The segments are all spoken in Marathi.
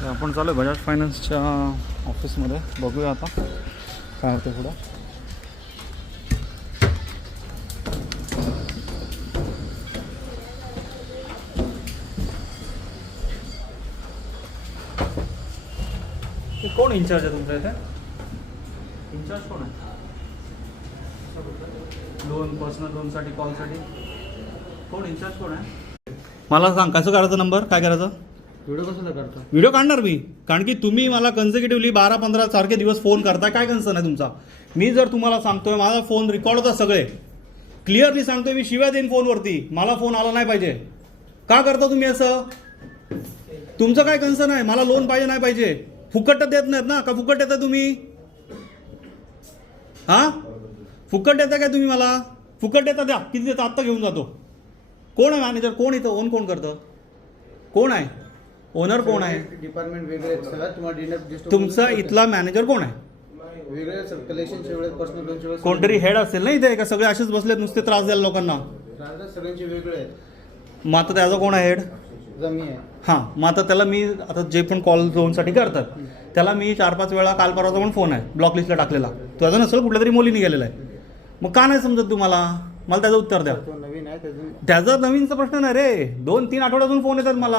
तर आपण चालू आहे बजाज फायनान्सच्या ऑफिसमध्ये. बघूया आता काय होतं पुढं. कोण इन्चार्ज आहे तुमच्या इथे? इन्चार्ज कोण आहे? लोन, पर्सनल लोनसाठी, कॉलसाठी कोण इन्चार्ज कोण आहे? मला सांग कसं करायचं, नंबर काय करायचं? व्हिडिओ कसं करतो? व्हिडिओ काढणार मी, कारण की तुम्ही मला कन्झिक्युटिव्हली 12-15 सारखे दिवस फोन करताय. काय कन्सर्न आहे तुमचा? मी जर तुम्हाला सांगतोय माझा फोन रेकॉर्ड होता, सगळे क्लिअरली सांगतोय, मी शिव्या देईन फोनवरती, मला फोन आला नाही पाहिजे. का करता तुम्ही असं? तुमचं काय कन्सर्न आहे? मला लोन पाहिजे नाही पाहिजे? फुकट देत नाहीत ना? का फुकट देता तुम्ही? हां, फुकट देता काय तुम्ही? मला फुकट देता, द्या. किती देता आत्ता घेऊन जातो. कोण आहे मॅनेजर? कोण इथं ओन कोण करतं? कोण आहे ओनर? कोण आहे? डिपार्टमेंट वेगळे सगळ्यात तुम्हाला तुमचा इथला मॅनेजर कोण आहे? वेगळे कलेक्शनचे वेगळे, पर्सनल लोनचे वेगळे. कोणतरी हेड असेल ना इथे, का सगळे असेच बसलेत नुसते त्रास द्यायला लोकांना? सगळ्यांचे वेगळे आहेत. मग आता त्याचा कोण आहे हेड? जमी आहे. हां, मग आता त्याला मी, आता जे पण कॉल लोनसाठी करतात त्याला मी 4-5 वेळा, काल परवाचा पण फोन आहे ब्लॉक लिस्टला टाकलेला, त्याचा नसेल कुठल्या तरी मुलीने गेलेला आहे. मग का नाही समजत तुम्हाला? मला त्याचं उत्तर द्या. तो नवीन आहे त्याचा नवीनचा प्रश्न नाही रे, 2-3 आठवड्यातून फोन येतात मला.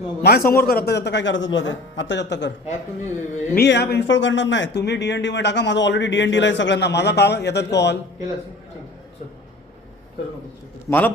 माझ्या समोर कर. आता काय करायचं तुला ते? आत्ताच्या आत्ता कर. मी ॲप इन्स्टॉल करणार नाही. तुम्ही DND मध्ये टाका. माझा ऑलरेडी DND ला आहे सगळ्यांना. माझा का येतात कॉल? मला